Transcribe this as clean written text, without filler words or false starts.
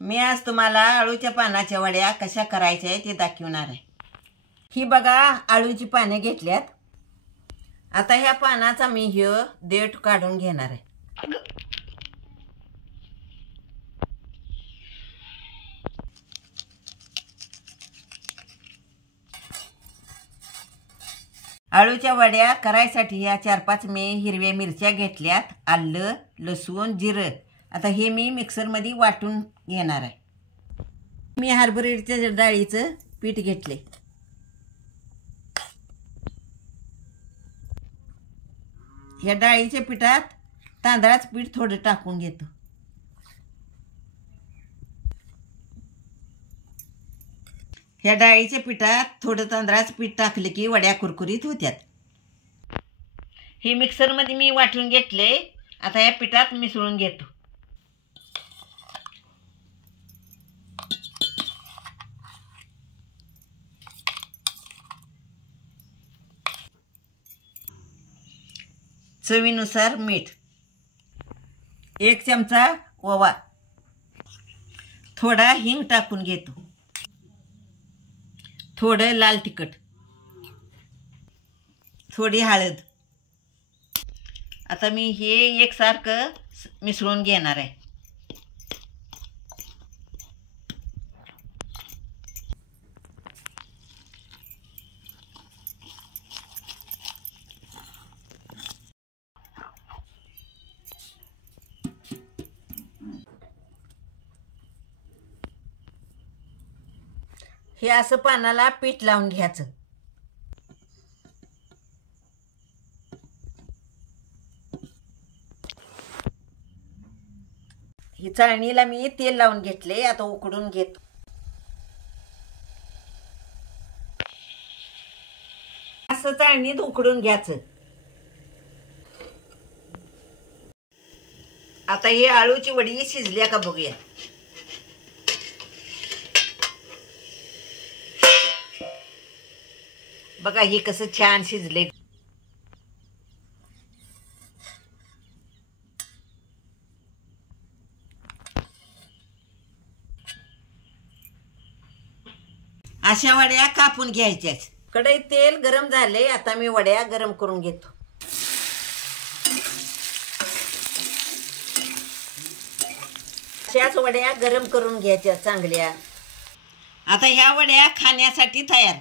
मी आज तुम्हाला आळूच्या पानाच्या वड्या कशा करायच्या ते दाखवणार आहे। ही बघा आळूची पाने घेतल्यात। आता ह्या पानाचा मी देठ काढून घेणार आहे। आळूच्या वड्या करायसाठी या 4-5 मी हिरव्या मिरच्या घेतल्यात, आलं, लसूण, जिरं। आता हे मी मिक्सर मध्ये वाटून घेणार आहे। मी हरभऱ्याच्या डाळीचं पीठ घेतले। या डाळीच्या पिठात तांदळाचं पीठ थोडं टाकून घेतो। या डाळीच्या पिठात थोडं तांदळाचं पीठ टाकलं की वड्या कुरकुरीत होत्यात। हे मिक्सर मध्ये मी वाटून घेतले। आता या पिठात मिसळून घेतो। चवीनुसार मीठ, 1 चमचा ओवा, थोडा हिंग टाकून घेतो, थोडं लाल तिखट, थोडी हळद। आता मी हे एकसारखं मिसळून घेणार आहे। हे असं पानाला पीठ लावून घ्यायचं। ही चाळणीला मी तेल लावून घेतले। आता उकडून घेतो। असं चाळणीत उकडून घ्यायचं। आता ही आळूची वडी शिजल्या का बघूया। बघा ही कसं छान शिजले। अशा वड्या कापून घ्यायच्या। कढईत तेल गरम झाले। आता मी वड्या गरम करून घेतो। अशाच वड्या गरम करून घ्यायच्या चांगल्या। आता ह्या वड्या खाण्यासाठी तयार।